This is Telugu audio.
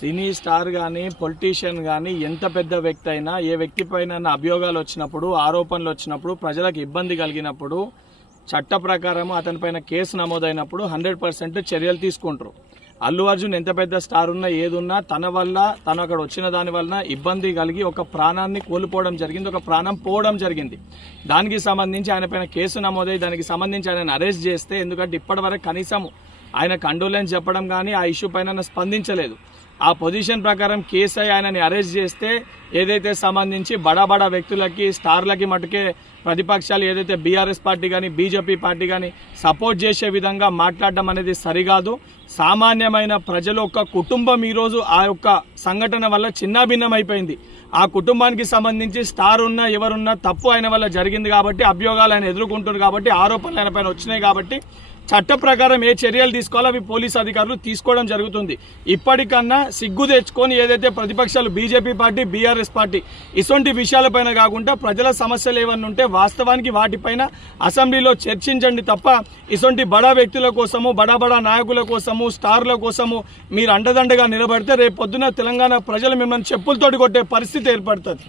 సినీ స్టార్ కానీ పొలిటీషియన్ కానీ ఎంత పెద్ద వ్యక్తి అయినా ఏ వ్యక్తి పైన అభియోగాలు వచ్చినప్పుడు ఆరోపణలు వచ్చినప్పుడు ప్రజలకు ఇబ్బంది కలిగినప్పుడు చట్ట ప్రకారం అతనిపైన కేసు నమోదైనప్పుడు 100% చర్యలు తీసుకుంటారు. అల్లు అర్జున్ ఎంత పెద్ద స్టార్ ఉన్నా ఏదున్నా తన వల్ల తను అక్కడ వచ్చిన దాని వలన ఇబ్బంది కలిగి ఒక ప్రాణాన్ని కోల్పోవడం జరిగింది, ఒక ప్రాణం పోవడం జరిగింది. దానికి సంబంధించి ఆయన పైన కేసు నమోదై దానికి సంబంధించి ఆయన అరెస్ట్ చేస్తే, ఎందుకంటే ఇప్పటివరకు కనీసం ఆయన కండోలెన్స్ చెప్పడం కానీ ఆ ఇష్యూ పైన స్పందించలేదు. ఆ పొజిషన్ ప్రకారం కేసు ఆయనని అరెస్ట్ చేస్తే ఏదైతే సంబంధించి బడా వ్యక్తులకి స్టార్లకి మటుకే ప్రతిపక్షాలు ఏదైతే బీఆర్ఎస్ పార్టీ కానీ బీజేపీ పార్టీ కానీ సపోర్ట్ చేసే విధంగా మాట్లాడడం అనేది సరికాదు. సామాన్యమైన ప్రజలు ఒక కుటుంబం ఈరోజు ఆ యొక్క సంఘటన వల్ల చిన్నాభిన్నమైపోయింది. ఆ కుటుంబానికి సంబంధించి స్టార్ ఉన్నా ఎవరున్నా తప్పు ఆయన వల్ల జరిగింది కాబట్టి అభియోగాలు ఆయన ఎదుర్కొంటున్నారు కాబట్టి ఆరోపణలు ఆయన పైన వచ్చినాయి కాబట్టి చట్ట ప్రకారం ఏ చర్యలు తీసుకోవాలో అవి పోలీసు అధికారులు తీసుకోవడం జరుగుతుంది. ఇప్పటికన్నా సిగ్గు తెచ్చుకొని ఏదైతే ప్రతిపక్షాలు బీజేపీ పార్టీ బీఆర్ఎస్ పార్టీ ఇటువంటి విషయాలపైన కాకుండా ప్రజల సమస్యలు ఏమన్నా ఉంటే వాస్తవానికి వాటిపైన అసెంబ్లీలో చర్చించండి తప్ప ఇటువంటి బడా వ్యక్తుల కోసము బడా నాయకుల కోసము స్టార్ల కోసము మీరు అండదండగా నిలబడితే రేపు పొద్దున తెలంగాణ ప్రజలు మిమ్మల్ని చెప్పులతోటి కొట్టే పరిస్థితి ఏర్పడుతుంది.